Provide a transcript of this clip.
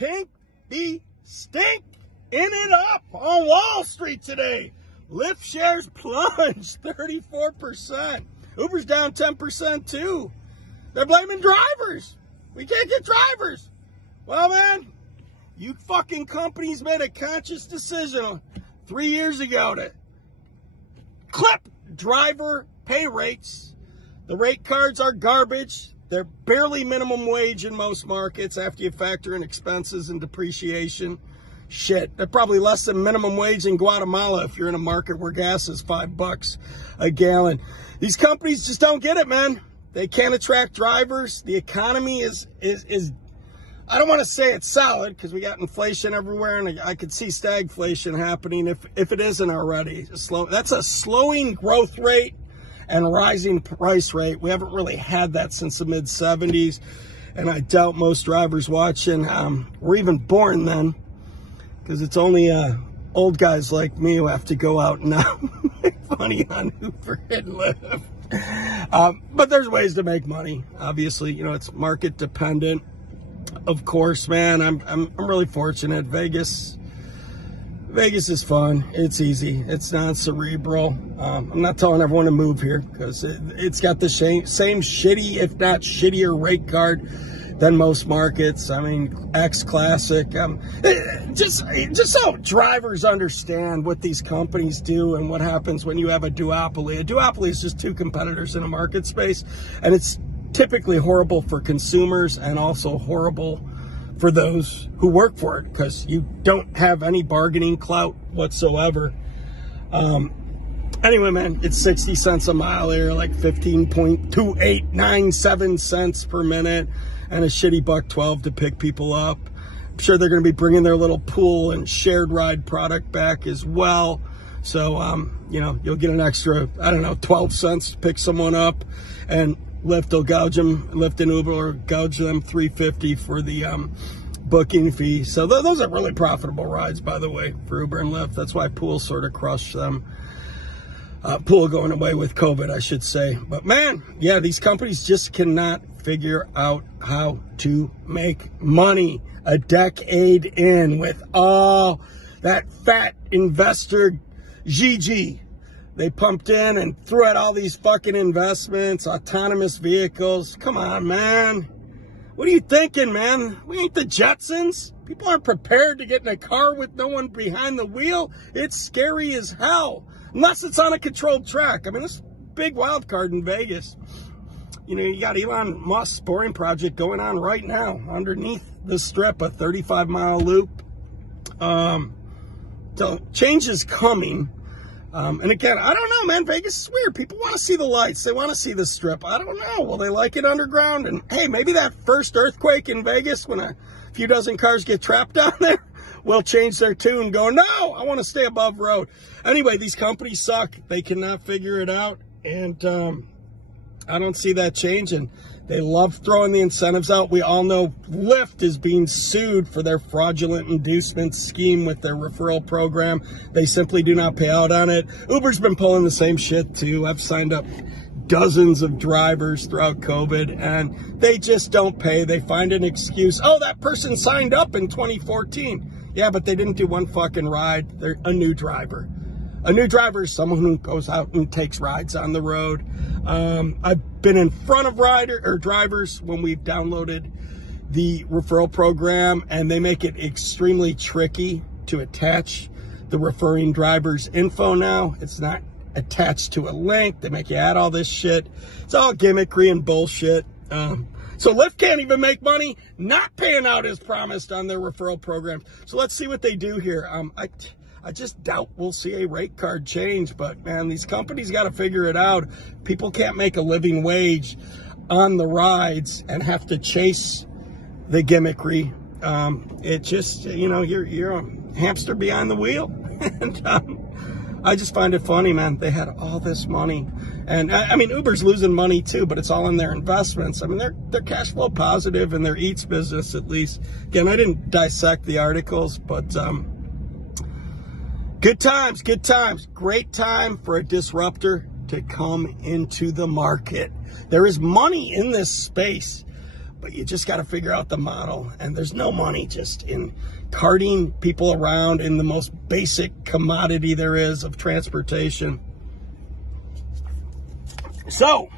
pink be stink in it up on Wall Street today. Lyft shares plunge 34%. Uber's down 10% too. They're blaming drivers. We can't get drivers. Well, man, you fucking companies made a conscious decision 3 years ago to clip driver pay rates. The rate cards are garbage. They're barely minimum wage in most markets after you factor in expenses and depreciation. Shit, they're probably less than minimum wage in Guatemala if you're in a market where gas is $5 a gallon. These companies just don't get it, man. They can't attract drivers. The economy is I don't want to say it's solid because we got inflation everywhere, and I could see stagflation happening if it isn't already. That's a slowing growth rate and rising price rate. We haven't really had that since the mid-'70s, and I doubt most drivers watching were even born then, because it's only old guys like me who have to go out now make money on Uber and Lyft. But there's ways to make money. Obviously, you know, it's market dependent. Of course, man, I'm really fortunate. Vegas is fun. It's easy. It's non-cerebral. I'm not telling everyone to move here because it's got the same shitty, if not shittier, rate card than most markets. I mean, X Classic. Just so drivers understand what these companies do and what happens when you have a duopoly. A duopoly is just two competitors in a market space, and it's typically horrible for consumers and also horrible for those who work for it because you don't have any bargaining clout whatsoever. Anyway, man, it's 60 cents a mile here, like 15.2897 cents per minute, and a shitty $1.12 to pick people up. I'm sure they're going to be bringing their little pool and shared ride product back as well. So, you know, you'll get an extra, 12 cents to pick someone up, and Lyft will gouge them, Lyft and Uber will gouge them $3.50 for the booking fee. So those are really profitable rides, by the way, for Uber and Lyft. That's why Pool sort of crushed them. Pool going away with COVID, I should say. But man, yeah, these companies just cannot figure out how to make money a decade in with all that fat investor Gigi. They pumped in and threw out all these fucking investments, autonomous vehicles. Come on, man. What are you thinking, man? We ain't the Jetsons. People aren't prepared to get in a car with no one behind the wheel. It's scary as hell. Unless it's on a controlled track. I mean, this is a big wild card in Vegas. You know, you got Elon Musk's boring project going on right now underneath the strip, a 35-mile loop. So change is coming. And again, I don't know, man. Vegas is weird. People want to see the lights. They want to see the strip. I don't know. Will they like it underground? And hey, maybe that first earthquake in Vegas when a few dozen cars get trapped down there will change their tune and go, no, I want to stay above road. Anyway, these companies suck. They cannot figure it out. And I don't see that changing. They love throwing the incentives out. We all know Lyft is being sued for their fraudulent inducement scheme with their referral program. They simply do not pay out on it. Uber's been pulling the same shit too. I've signed up dozens of drivers throughout COVID, and they just don't pay. They find an excuse. Oh, that person signed up in 2014. Yeah, but they didn't do one fucking ride. They're a new driver. A new driver is someone who goes out and takes rides on the road. I've been in front of drivers when we've downloaded the referral program, and they make it extremely tricky to attach the referring driver's info now. It's not attached to a link. They make you add all this shit. It's all gimmickry and bullshit. So Lyft can't even make money not paying out as promised on their referral program. So let's see what they do here. I just doubt we'll see a rate card change, but man, these companies got to figure it out. People can't make a living wage on the rides and have to chase the gimmickry. It just, you know, you're a hamster behind the wheel. And I just find it funny, man. They had all this money. And I mean, Uber's losing money too, but it's all in their investments. I mean, they're cash flow positive in their Eats business, at least. Again, I didn't dissect the articles, but good times, good times. Great time for a disruptor to come into the market. There is money in this space, but you just got to figure out the model. And there's no money just in carting people around in the most basic commodity there is of transportation. So,